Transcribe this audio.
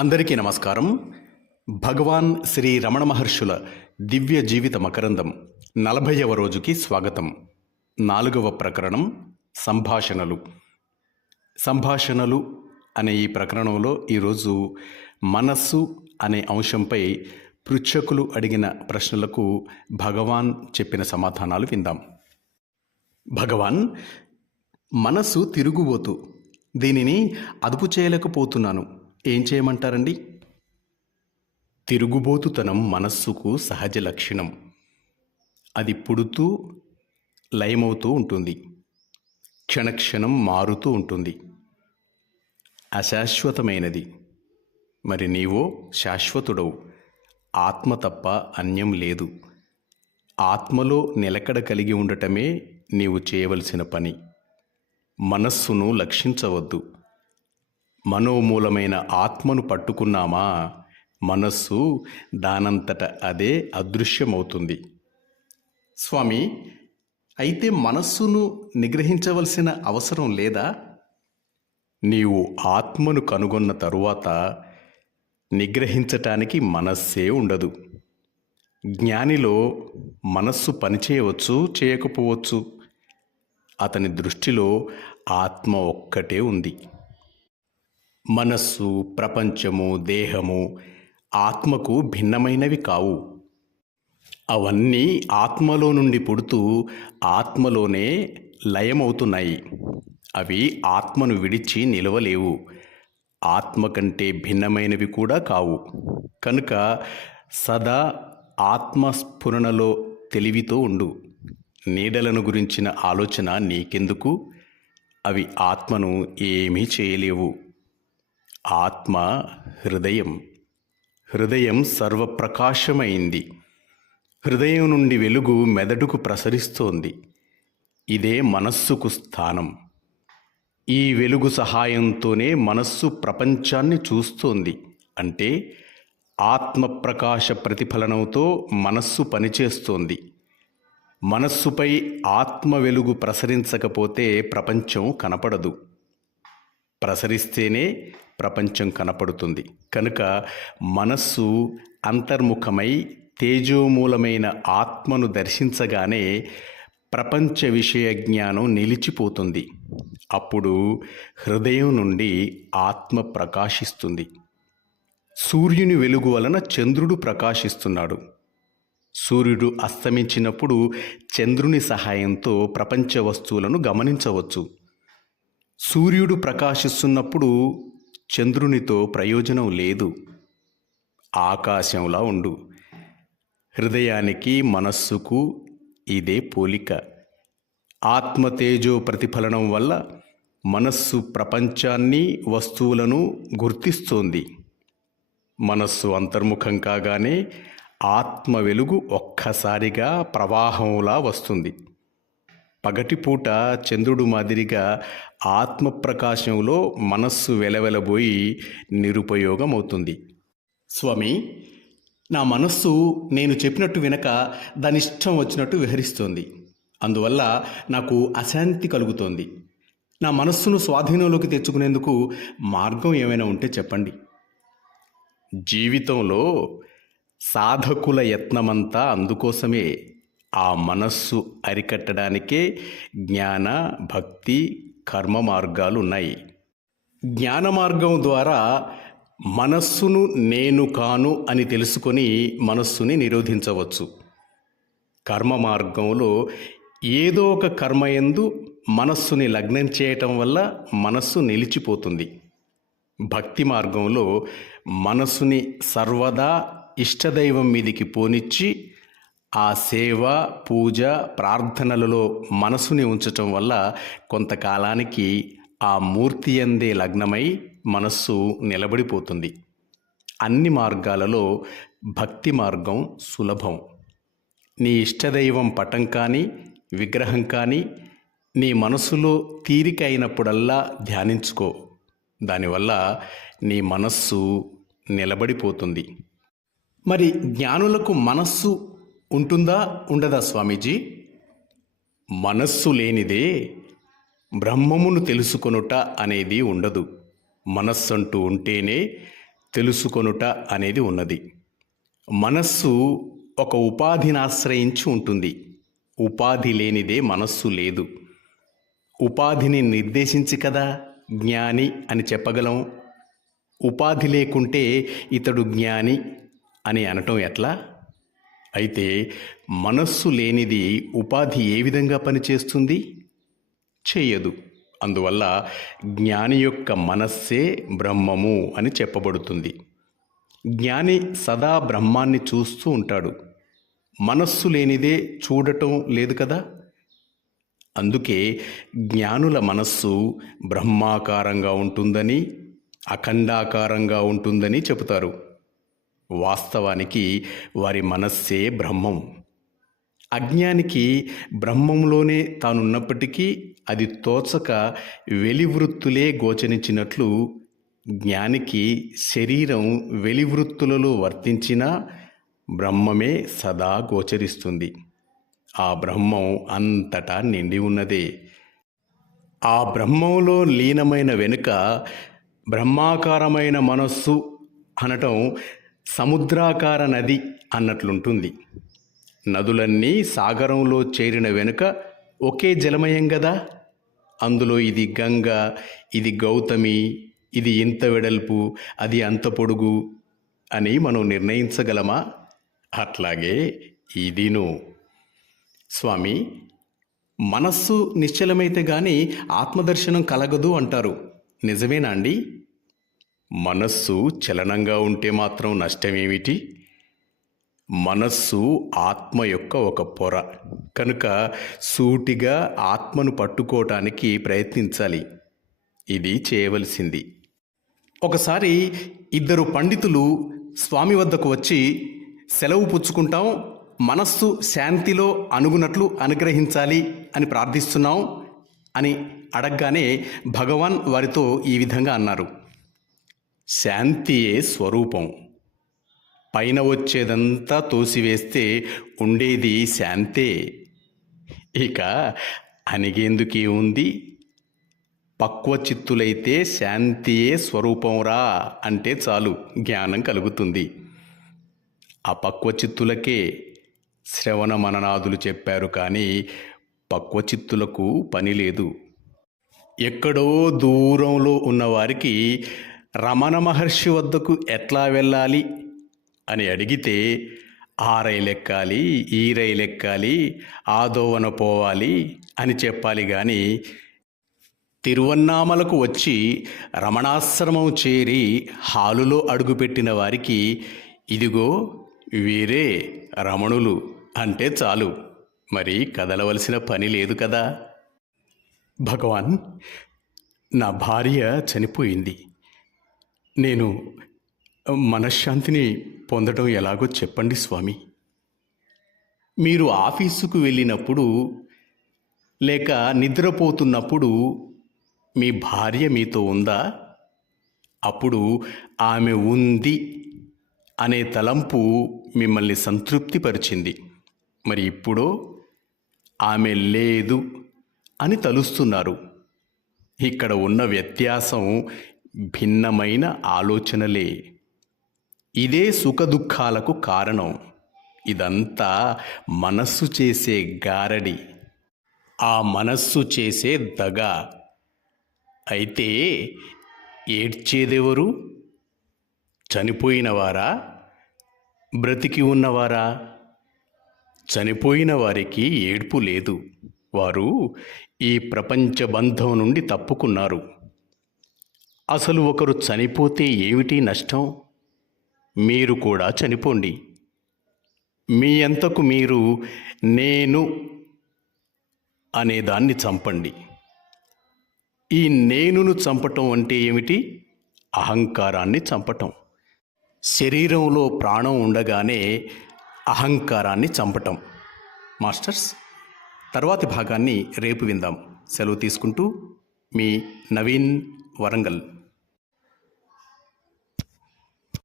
అందరికీ నమస్కారం. భగవాన్ శ్రీ రమణ మహర్షుల దివ్య జీవిత మకరందం 40వ రోజుకి స్వాగతం. 4వ ప్రకరణం సంభాషణలు. సంభాషణలు అనే ఈ ప్రకరణంలో ఈరోజు మనస్సు అనే అంశంపై పృచ్ఛకులు అడిగిన ప్రశ్నలకు భగవాన్ చెప్పిన సమాధానాలు విందాం. భగవాన్, మనస్సు తిరుగుబోతు, దీనిని అదుపు చేయలేకపోతున్నాను, ఏం చేయమంటారండి? తిరుగుబోతుతనం మనస్సుకు సహజ లక్షణం. అది పుడుతూ లయమవుతూ ఉంటుంది, క్షణక్షణం మారుతూ ఉంటుంది. అశాశ్వతమైనది. మరి నీవో శాశ్వతుడవు. ఆత్మ తప్ప అన్యం లేదు. ఆత్మలో నిలకడ కలిగి ఉండటమే నీవు చేయవలసిన పని. మనస్సును లక్షించవద్దు. మనోమూలమైన ఆత్మను పట్టుకున్నామా, మనస్సు దానంతట అదే అదృశ్యమవుతుంది. స్వామి, అయితే మనస్సును నిగ్రహించవలసిన అవసరం లేదా? నీవు ఆత్మను కనుగొన్న తరువాత నిగ్రహించటానికి మనస్సే ఉండదు. జ్ఞానిలో మనస్సు పనిచేయవచ్చు, చేయకపోవచ్చు. అతని దృష్టిలో ఆత్మ ఒక్కటే ఉంది. మనస్సు, ప్రపంచము, దేహము ఆత్మకు భిన్నమైనవి కావు. అవన్నీ ఆత్మలో నుండి పుడుతూ ఆత్మలోనే లయమవుతున్నాయి. అవి ఆత్మను విడిచి నిలవలేవు. ఆత్మ కంటే భిన్నమైనవి కూడా కావు. కనుక సదా ఆత్మస్ఫురణలో తెలివితో ఉండు. నీడలను గురించిన ఆలోచన నీకెందుకు? అవి ఆత్మను ఏమీ చేయలేవు. ఆత్మ హృదయం. హృదయం సర్వప్రకాశమైంది. హృదయం నుండి వెలుగు మెదడుకు ప్రసరిస్తోంది. ఇదే మనస్సుకు స్థానం. ఈ వెలుగు సహాయంతోనే మనస్సు ప్రపంచాన్ని చూస్తోంది. అంటే ఆత్మప్రకాశ ప్రతిఫలనంతో మనస్సు పనిచేస్తోంది. మనస్సుపై ఆత్మ వెలుగు ప్రసరించకపోతే ప్రపంచం కనపడదు. ప్రసరిస్తేనే ప్రపంచం కనపడుతుంది. కనుక మనస్సు అంతర్ముఖమై తేజోమూలమైన ఆత్మను దర్శించగానే ప్రపంచ విషయ జ్ఞానం నిలిచిపోతుంది. అప్పుడు హృదయం నుండి ఆత్మ ప్రకాశిస్తుంది. సూర్యుని వెలుగు వలన చంద్రుడు ప్రకాశిస్తున్నాడు. సూర్యుడు అస్తమించినప్పుడు చంద్రుని సహాయంతో ప్రపంచ వస్తువులను గమనించవచ్చు. సూర్యుడు ప్రకాశిస్తున్నప్పుడు చంద్రునితో ప్రయోజనం లేదు. ఆకాశంలా ఉండు. హృదయానికి మనస్సుకు ఇదే పోలిక. ఆత్మతేజో ప్రతిఫలనం వల్ల మనస్సు ప్రపంచాన్ని, వస్తువులను గుర్తిస్తోంది. మనస్సు అంతర్ముఖం కాగానే ఆత్మ వెలుగు ఒక్కసారిగా ప్రవాహంలా వస్తుంది. పగటిపూట చంద్రుడు మాదిరిగా ఆత్మప్రకాశంలో మనస్సు వెలవెలబోయి నిరుపయోగమవుతుంది. స్వామి, నా మనస్సు నేను చెప్పినట్టు వినక దానిష్టం వచ్చినట్టు విహరిస్తోంది. అందువల్ల నాకు అశాంతి కలుగుతోంది. నా మనస్సును స్వాధీనంలోకి తెచ్చుకునేందుకు మార్గం ఏమైనా ఉంటే చెప్పండి. జీవితంలో సాధకుల యత్నమంతా అందుకోసమే. ఆ మనస్సు అరికట్టడానికే జ్ఞాన, భక్తి, కర్మ మార్గాలు ఉన్నాయి. జ్ఞాన మార్గం ద్వారా మనస్సును నేను కాను అని తెలుసుకొని మనస్సుని నిరోధించవచ్చు. కర్మ మార్గంలో ఏదో ఒక కర్మయందు మనస్సుని లగ్నం చేయటం వల్ల మనస్సు నిలిచిపోతుంది. భక్తి మార్గంలో మనస్సుని సర్వదా ఇష్టదైవం మీదికి పోనిచ్చి ఆ సేవ, పూజ, ప్రార్థనలలో మనసుని ఉంచటం వల్ల కొంతకాలానికి ఆ మూర్తి యందే లగ్నమై మనస్సు నిలబడిపోతుంది. అన్ని మార్గాలలో భక్తి మార్గం సులభం. నీ ఇష్టదైవం పటం కానీ, విగ్రహం కానీ నీ మనసులో తీరిక అయినప్పుడల్లా ధ్యానించుకో. దానివల్ల నీ మనస్సు నిలబడిపోతుంది. మరి జ్ఞానులకు మనస్సు ఉంటుందా, ఉండదా స్వామీజీ? మనస్సు లేనిదే బ్రహ్మమును తెలుసుకొనుట అనేది ఉండదు. మనస్సంటూ ఉంటేనే తెలుసుకొనుట అనేది ఉన్నది. మనస్సు ఒక ఉపాధిని ఆశ్రయించి ఉంటుంది. ఉపాధి లేనిదే మనస్సు లేదు. ఉపాధిని నిర్దేశించి కదా జ్ఞాని అని చెప్పగలం. ఉపాధి లేకుంటే ఇతడు జ్ఞాని అని అనటం ఎట్లా? అయితే మనస్సు లేనిది ఉపాధి ఏ విధంగా పనిచేస్తుంది? చెయ్యదు. అందువల్ల జ్ఞాని యొక్క మనస్సే బ్రహ్మము అని చెప్పబడుతుంది. జ్ఞాని సదా బ్రహ్మాన్ని చూస్తూ ఉంటాడు. మనస్సు లేనిదే చూడటం లేదు కదా. అందుకే జ్ఞానుల మనస్సు బ్రహ్మాకారంగా ఉంటుందని, అఖండాకారంగా ఉంటుందని చెబుతారు. వాస్తవానికి వారి మనస్సే బ్రహ్మం. అజ్ఞానికి బ్రహ్మంలోనే తానున్నప్పటికీ అది తోచక వెలివృత్తులే గోచరించినట్లు, జ్ఞానికి శరీరం వెలివృత్తులలో వర్తించినా బ్రహ్మమే సదా గోచరిస్తుంది. ఆ బ్రహ్మం అంతటా నిండి ఉన్నదే. ఆ బ్రహ్మంలో లీనమైన వెనుక బ్రహ్మాకారమైన మనస్సు అనటం సముద్రాకార నది అన్నట్లుంటుంది. నదులన్నీ సాగరంలో చేరిన వెనుక ఒకే జలమయం గదా. అందులో ఇది గంగ, ఇది గౌతమి, ఇది ఇంత వెడల్పు, అది అంత పొడుగు అని మనం నిర్ణయించగలమా? అట్లాగే ఇదిను. స్వామి, మనస్సు నిశ్చలమైతే గాని ఆత్మదర్శనం కలగదు అంటారు. నిజమేనా అండి? మనస్సు చలనంగా ఉంటే మాత్రం నష్టమేమిటి? మనస్సు ఆత్మ యొక్క ఒక పొర కనుక సూటిగా ఆత్మను పట్టుకోవటానికి ప్రయత్నించాలి. ఇది చేయవలసింది. ఒకసారి ఇద్దరు పండితులు స్వామి వద్దకు వచ్చి, సెలవు పుచ్చుకుంటాం, మనస్సు శాంతిలో అణుగునట్లు అనుగ్రహించాలి అని ప్రార్థిస్తున్నాం అని అడగగానే భగవాన్ వారితో ఈ విధంగా అన్నారు. శాంతియే స్వరూపం. పైన వచ్చేదంతా తోసివేస్తే ఉండేది శాంతే. ఇక అణిగేందుకే ఉంది? పక్వచిత్తులైతే శాంతియే స్వరూపంరా అంటే చాలు, జ్ఞానం కలుగుతుంది. అపక్వచిత్తులకే శ్రవణ మననాదులు చెప్పారు, కానీ పక్వచిత్తులకు పని లేదు. ఎక్కడో దూరంలో ఉన్నవారికి రమణ మహర్షి వద్దకు ఎట్లా వెళ్ళాలి అని అడిగితే ఆ రైలెక్కాలి, ఈ రైలెక్కాలి, ఆ దోవన పోవాలి అని చెప్పాలి. కానీ తిరువన్నామలకు వచ్చి రమణాశ్రమం చేరి హాలులో అడుగుపెట్టిన వారికి ఇదిగో వీరే రమణులు అంటే చాలు, మరి కదలవలసిన పని లేదు కదా. భగవాన్, నా భార్య చనిపోయింది. నేను మనశ్శాంతిని పొందడం ఎలాగో చెప్పండి స్వామి. మీరు ఆఫీసుకు వెళ్ళినప్పుడు లేక నిద్రపోతున్నప్పుడు మీ భార్య మీతో ఉందా? అప్పుడు ఆమె ఉంది అనే తలంపు మిమ్మల్ని సంతృప్తిపరిచింది. మరి ఇప్పుడు ఆమె లేదు అని తలుస్తున్నారు. ఇక్కడ ఉన్న వ్యత్యాసం భిన్నమైన ఆలోచనలే. ఇదే సుఖదుఖాలకు కారణం. ఇదంతా మనస్సు చేసే గారడి, ఆ మనస్సు చేసే దగ. అయితే ఏడ్చేదెవరు? చనిపోయినవారా, బ్రతికి ఉన్నవారా? చనిపోయిన వారికి ఏడ్పు లేదు. వారు ఈ ప్రపంచ బంధం నుండి తప్పుకున్నారు. అసలు ఒకరు చనిపోతే ఏమిటి నష్టం? మీరు కూడా చనిపోండి. మీ అంతకు మీరు నేను అనేదాన్ని చంపండి. ఈ నేనును చంపటం అంటే ఏమిటి? అహంకారాన్ని చంపటం. శరీరంలో ప్రాణం ఉండగానే అహంకారాన్ని చంపటం. మాస్టర్స్, తర్వాతి భాగాన్ని రేపు విందాం. సెలవు తీసుకుంటూ మీ నవీన్, వరంగల్.